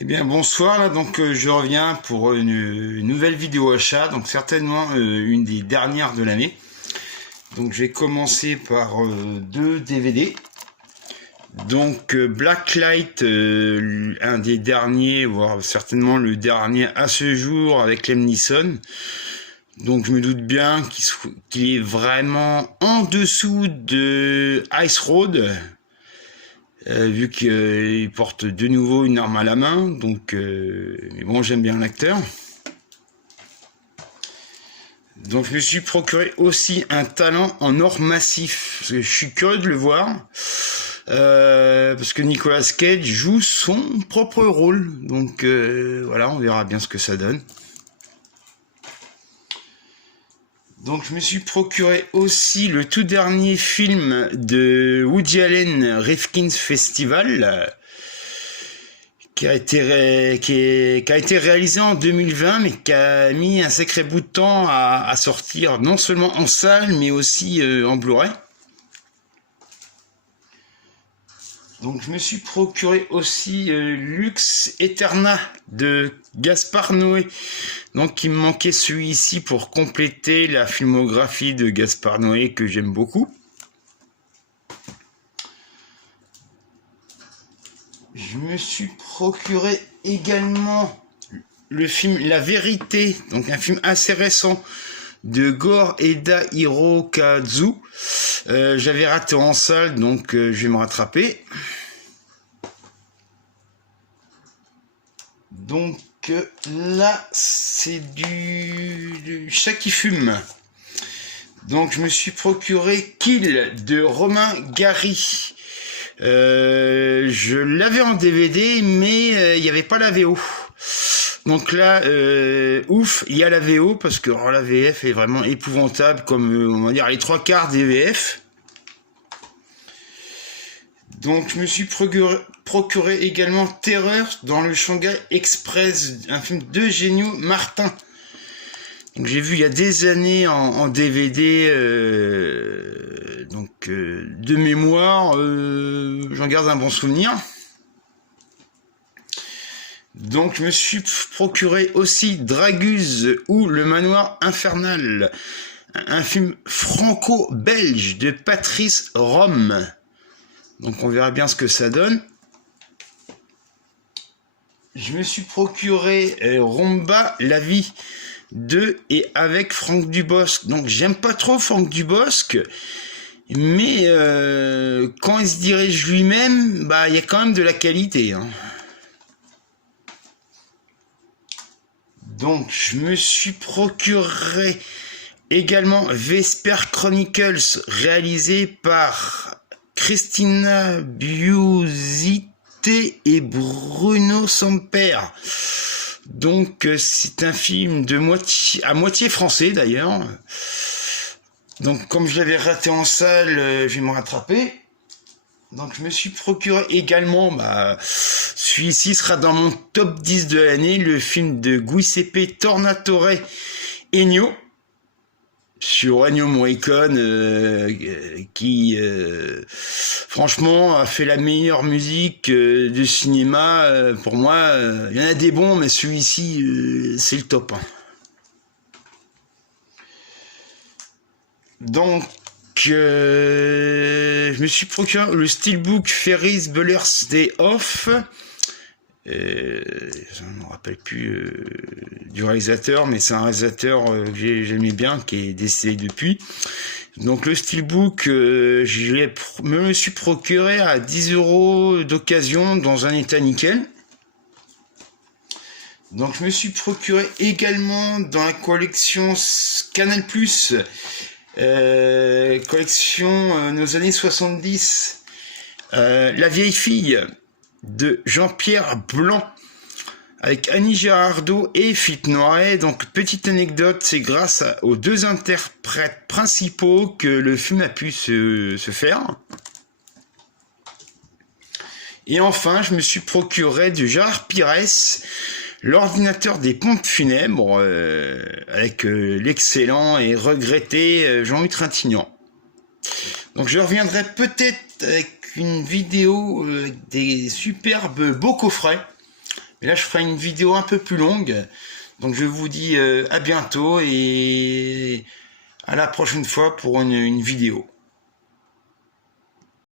Eh bien bonsoir, là donc je reviens pour une nouvelle vidéo achat, donc certainement une des dernières de l'année. Donc je vais commencer par deux DVD. Donc Blacklight, un des derniers, voire certainement le dernier à ce jour avec Liam Neeson. Donc je me doute bien qu'il est vraiment en dessous de Ice Road. Vu qu'il porte de nouveau une arme à la main, donc mais bon, j'aime bien l'acteur. Donc je me suis procuré aussi un talent en or massif, parce que je suis curieux de le voir, parce que Nicolas Cage joue son propre rôle, donc voilà, on verra bien ce que ça donne. Donc je me suis procuré aussi le tout dernier film de Woody Allen, Rifkin's Festival, qui a été réalisé en 2020, mais qui a mis un sacré bout de temps à sortir, non seulement en salle, mais aussi en Blu-ray. Donc je me suis procuré aussi Lux Eterna de Gaspard Noé. Donc il me manquait celui-ci pour compléter la filmographie de Gaspard Noé que j'aime beaucoup. Je me suis procuré également le film La Vérité, donc un film assez récent de Gore Eda Hirokazu. J'avais raté en salle, donc je vais me rattraper. Donc là, c'est du chat qui fume. Donc je me suis procuré Kill de Romain Gary. Je l'avais en DVD, mais il n'y avait pas la VO. Donc là, ouf, il y a la VO, parce que la VF est vraiment épouvantable, comme on va dire les trois quarts des VF. Donc je me suis procuré également Terreur dans le Shanghai Express, un film d'Eugenio Martin. Donc j'ai vu il y a des années en DVD, donc de mémoire, j'en garde un bon souvenir. Donc je me suis procuré aussi Draguse ou Le Manoir Infernal, un film franco-belge de Patrice Rome. Donc on verra bien ce que ça donne. Je me suis procuré Rumba, la vie de et avec Franck Dubosc. Donc j'aime pas trop Franck Dubosc, mais quand il se dirige lui-même, bah il y a quand même de la qualité, hein. Donc je me suis procuré également Vesper Chronicles, réalisé par Christina Biusite et Bruno Samper. Donc c'est un film à moitié français d'ailleurs. Donc comme je l'avais raté en salle, je vais me rattraper. Donc je me suis procuré également, celui-ci sera dans mon top 10 de l'année, le film de Giuseppe Tornatore, Ennio, sur Ennio Morricone, qui franchement a fait la meilleure musique de cinéma. Pour moi, il y en a des bons, mais celui-ci c'est le top, hein. Donc je me suis procuré le steelbook Ferris Bueller's Day Off. Je ne me rappelle plus du réalisateur, mais c'est un réalisateur que j'aimais bien, qui est décédé depuis. Donc le steelbook, me suis procuré à 10 € d'occasion dans un état nickel. Donc je me suis procuré également dans la collection Canal+, collection nos années 70, La vieille fille de Jean-Pierre Blanc avec Annie Girardot et Fit Noiret. Donc petite anecdote, c'est grâce aux deux interprètes principaux que le film a pu se faire. Et enfin je me suis procuré de Gérard Pires, L'ordinateur des pompes funèbres, avec l'excellent et regretté Jean-Hugues Trintignant. Donc je reviendrai peut-être avec une vidéo avec des superbes beaux coffrets. Et là, je ferai une vidéo un peu plus longue. Donc, je vous dis à bientôt et à la prochaine fois pour une vidéo.